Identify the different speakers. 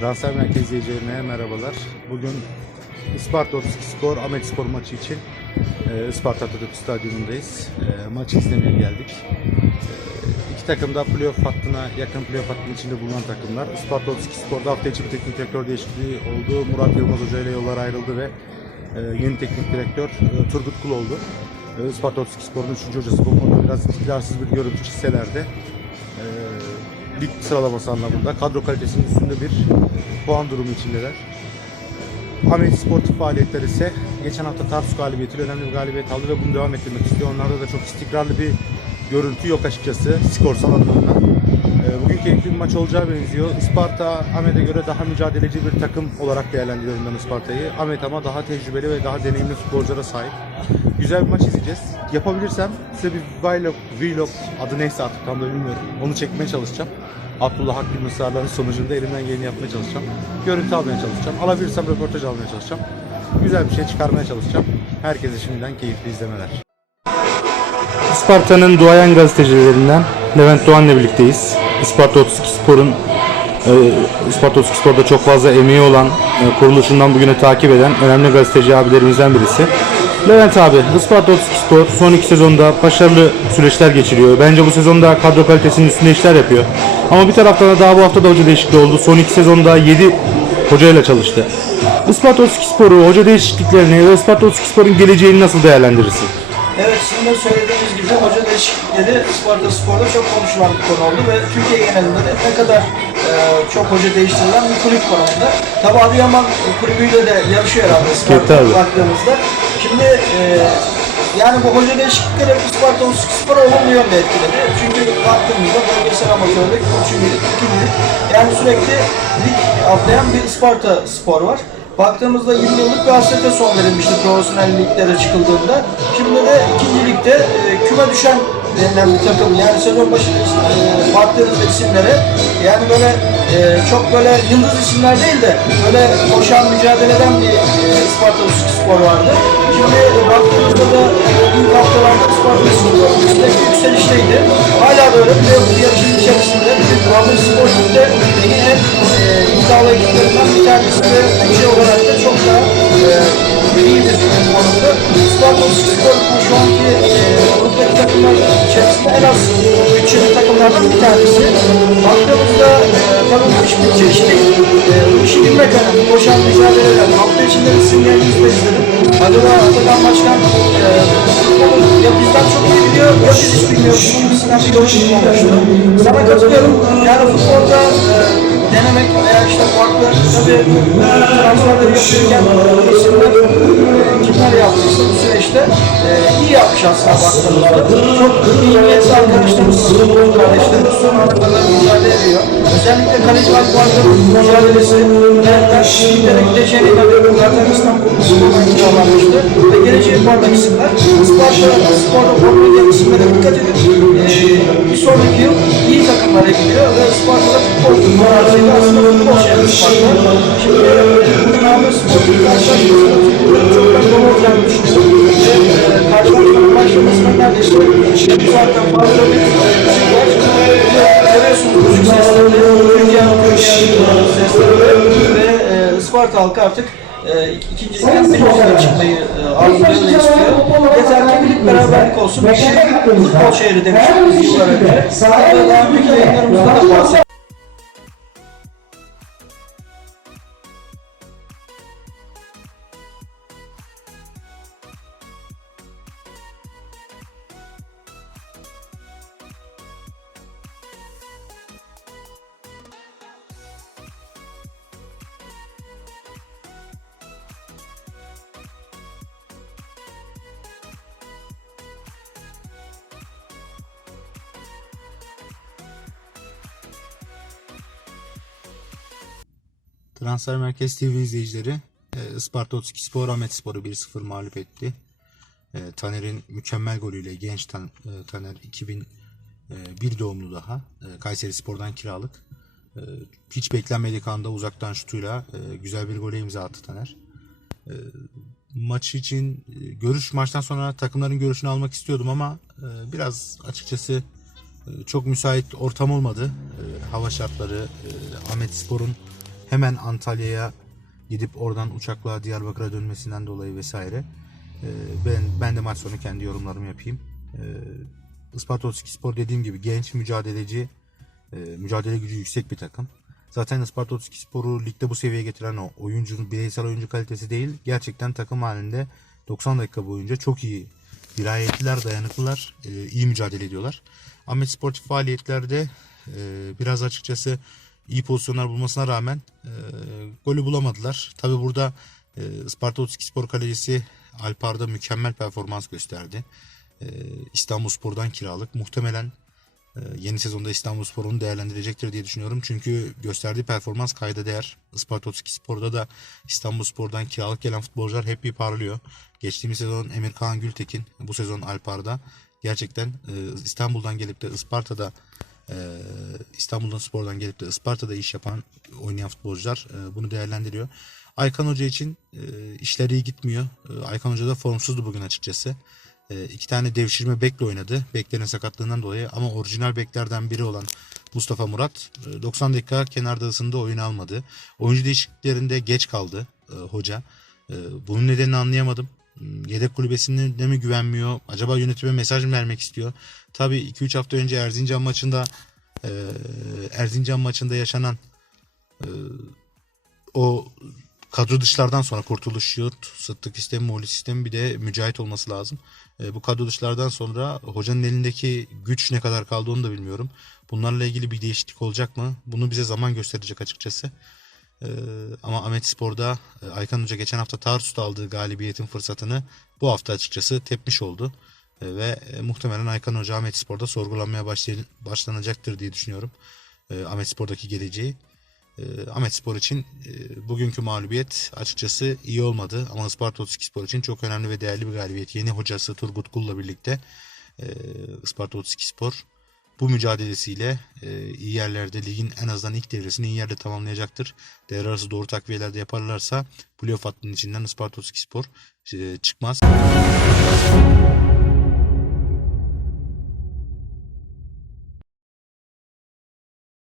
Speaker 1: Transfer Merkezi izleyicilerine merhabalar. Bugün Isparta 32 Spor, Ahmet Spor maçı için e, Isparta Atatürk Stadyumundayız. E, maçı izlemeye geldik. E, iki takım da playoff hattına, yakın playoff hattının içinde bulunan takımlar. Isparta 32 Spor'da hafta içi bir teknik direktör değişikliği oldu. Murat Yılmaz Hoca ile yollar ayrıldı ve e, yeni teknik direktör e, Turgut Kul oldu. E, Isparta 32 Spor'un 3. hocası bu konuda biraz istikrarsız bir görüntü çizseler de e, lig sıralaması anlamında kadro kalitesinin üstünde bir puan durumu içindeler. Ahmet sportif faaliyetler ise geçen hafta Tarsus galibiyetiyle önemli bir galibiyet aldı ve bunu devam ettirmek istiyor. Onlarda da çok istikrarlı bir görüntü yok açıkçası skorsal anlamda. Ee, Bugün keyifli bir maç olacağı benziyor. Isparta Ahmet'e göre daha mücadeleci bir takım olarak değerlendiriyorum ben Isparta'yı. Ahmet ama daha tecrübeli ve daha deneyimli futbolculara sahip. Güzel bir maç izleyeceğiz. Yapabilirsem size bir vlog, vlog adı neyse artık tam da bilmiyorum. Onu çekmeye çalışacağım. Abdullah Hakkı'nın ısrarları sonucunda elimden geleni yapmaya çalışacağım. Görüntü almaya çalışacağım. Alabilirsem röportaj almaya çalışacağım. Güzel bir şey çıkarmaya çalışacağım. Herkese şimdiden keyifli izlemeler. Isparta'nın duayen gazetecilerinden Levent Doğan'la birlikteyiz. Isparta 32 Spor'un e, Isparta 32 Spor'da çok fazla emeği olan e, kuruluşundan bugüne takip eden önemli gazeteci abilerimizden birisi. Levent abi, Isparta 32 Spor son iki sezonda başarılı süreçler geçiriyor. Bence bu sezonda kadro kalitesinin üstünde işler yapıyor. Ama bir taraftan da daha bu hafta da hoca değişikliği oldu. Son iki sezonda 7 hocayla çalıştı. Isparta 32 Spor'u, hoca değişikliklerini ve Isparta 32 Spor'un geleceğini nasıl değerlendirirsin?
Speaker 2: Evet sizin de söylediğiniz gibi hoca değişiklikleri Isparta Spor'da çok konuşulan bir konu oldu ve Türkiye genelinde de ne kadar e, çok hoca değiştirilen bir kulüp konumunda. Tabi Adıyaman kulübüyle de yarışıyor herhalde Isparta baktığımızda. Şimdi e, yani bu hoca değişiklikleri Isparta 32 Spor'u olumlu yönde etkiledi. Çünkü baktığımızda bölgesel amatörlük, 3. lig, 2. lig yani sürekli lig atlayan bir Isparta Spor var. Baktığımızda 20 yıllık bir hasrete son verilmişti profesyonel liglere çıkıldığında. Şimdi de ikinci ligde e, küme düşen denilen bir takım. Yani sezon başında e, baktığınızda isimlere yani böyle e, çok böyle yıldız isimler değil de böyle koşan mücadele eden bir e, Isparta Spor vardı. Şimdi e, baktığımızda da e, ilk haftalarda Isparta Spor sürekli yükselişteydi. Hala da öyle bir yarışın içerisinde. Trabzon Spor Lig'de ligin en e, iddialı ekiplerinden bir tanesi ve bütçe olarak da çok daha e, iyi bir konumda. Isparta Spor şu anki e, gruptaki takımlar içerisinde en az bütçeli takımlardan bir tanesi. Baktığımızda e, tabii bu iş iş değil. E, bu işi bilmek önemli. Koşan mücadeleler. Hafta içinde isimlerimizde izledim. Acaba Atakan Başkan e, bizden çok iyi biliyor ya biz hiç bilmiyoruz. Bunun bir olmuştu. Sana katılıyorum. Yani futbolda e, denemek veya işte farklı tabii e, transferleri yapıyorken isimler e, kimler yaptıysa bu süreçte e, iyi yapmış aslında baktığımızda. Çok niyetli arkadaşlarımız, futbol kardeşlerimiz son ana kadar mücadele ediyor. Özellikle kaleci Alpar'ın mücadelesi nereden şimdilere gideceğine inanıyorum. Zaten İstanbul Spor'dan kiralanmıştı. Ve geleceği parlak isimler. Isparta Spor'da forma giyen isimlere dikkat edin. E, bir sonraki yıl iyi takımlara gidiyor ve Isparta'da futbol haricinde aslında futbol şehri Isparta. Şimdi e, bugün Ahmet Spor'un karşılaşmasında çok gol olacağını düşünüyorum. Müzik seslerini, Türkiye'nin Türkiye'nin sesleri ve e, Isparta halkı artık e, ikinci ligden bir ligden çıkmayı e, arzuluyor istiyor. Yeter ki birlik beraberlik olsun. Bir şey futbol şehri demiştik biz yıllar önce. Daha önceki yayınlarımızda da bahsettik.
Speaker 1: Transfer Merkez TV izleyicileri e, Isparta 32 Spor Ahmet Spor'u 1-0 mağlup etti. E, Taner'in mükemmel golüyle genç e, Taner 2001 doğumlu daha. E, Kayseri Spor'dan kiralık. E, Hiç beklenmedik anda uzaktan şutuyla e, güzel bir gole imza attı Taner. E, Maç için e, görüş maçtan sonra takımların görüşünü almak istiyordum ama e, biraz açıkçası e, çok müsait ortam olmadı. E, Hava şartları, e, Ahmet Spor'un hemen Antalya'ya gidip oradan uçakla Diyarbakır'a dönmesinden dolayı vesaire. E, ben ben de maç sonu kendi yorumlarımı yapayım. E, Isparta 32 Spor dediğim gibi genç, mücadeleci, e, mücadele gücü yüksek bir takım. Zaten Isparta 32 Spor'u ligde bu seviyeye getiren o oyuncunun bireysel oyuncu kalitesi değil, gerçekten takım halinde 90 dakika boyunca çok iyi dirayetliler, dayanıklılar, e, iyi mücadele ediyorlar. Ahmet sportif faaliyetlerde e, biraz açıkçası iyi pozisyonlar bulmasına rağmen e, golü bulamadılar. Tabi burada e, Isparta 32 Spor kalecisi Alpar'da mükemmel performans gösterdi. E, İstanbulspor'dan kiralık. Muhtemelen e, yeni sezonda İstanbulspor'un değerlendirecektir diye düşünüyorum. Çünkü gösterdiği performans kayda değer. Isparta 32 Spor'da da İstanbulspor'dan kiralık gelen futbolcular hep bir parlıyor. Geçtiğimiz sezon Emirkan Gültekin, bu sezon Alpar'da. Gerçekten e, İstanbul'dan gelip de Isparta'da e, İstanbul'dan spordan gelip de Isparta'da iş yapan oynayan futbolcular e, bunu değerlendiriyor. Aykan Hoca için e, işleri iyi gitmiyor. E, Aykan Hoca da formsuzdu bugün açıkçası. E, iki tane devşirme bekle oynadı. Beklerin sakatlığından dolayı ama orijinal beklerden biri olan Mustafa Murat e, 90 dakika kenarda ısındı oyun almadı. Oyuncu değişikliklerinde geç kaldı hoca. Bunun nedenini anlayamadım. Hmm, Yedek kulübesine de mi güvenmiyor? Acaba yönetime mesaj mı vermek istiyor? Tabii 2-3 hafta önce Erzincan maçında e, Erzincan maçında yaşanan e, o kadro dışlardan sonra Kurtuluş Yurt, Sıddık sistemi, Muğli sistemi bir de Mücahit olması lazım. E, bu kadro dışlardan sonra hocanın elindeki güç ne kadar kaldı onu da bilmiyorum. Bunlarla ilgili bir değişiklik olacak mı? Bunu bize zaman gösterecek açıkçası. E, ama Ahmet Spor'da e, Aykan Hoca geçen hafta Tarsus'ta aldığı galibiyetin fırsatını bu hafta açıkçası tepmiş oldu. E, ve e, muhtemelen Aykan Hoca Ahmet Spor'da sorgulanmaya başlanacaktır diye düşünüyorum. E, Ahmet Spor'daki geleceği. E, Ahmet Spor için e, bugünkü mağlubiyet açıkçası iyi olmadı ama Isparta 32 Spor için çok önemli ve değerli bir galibiyet. Yeni hocası Turgut Kul'la birlikte e, Isparta 32 Spor bu mücadelesiyle e, iyi yerlerde ligin en azından ilk devresini iyi yerde tamamlayacaktır. Devre arası doğru takviyeler de yaparlarsa playoff hattının içinden Isparta 32 Spor e, çıkmaz.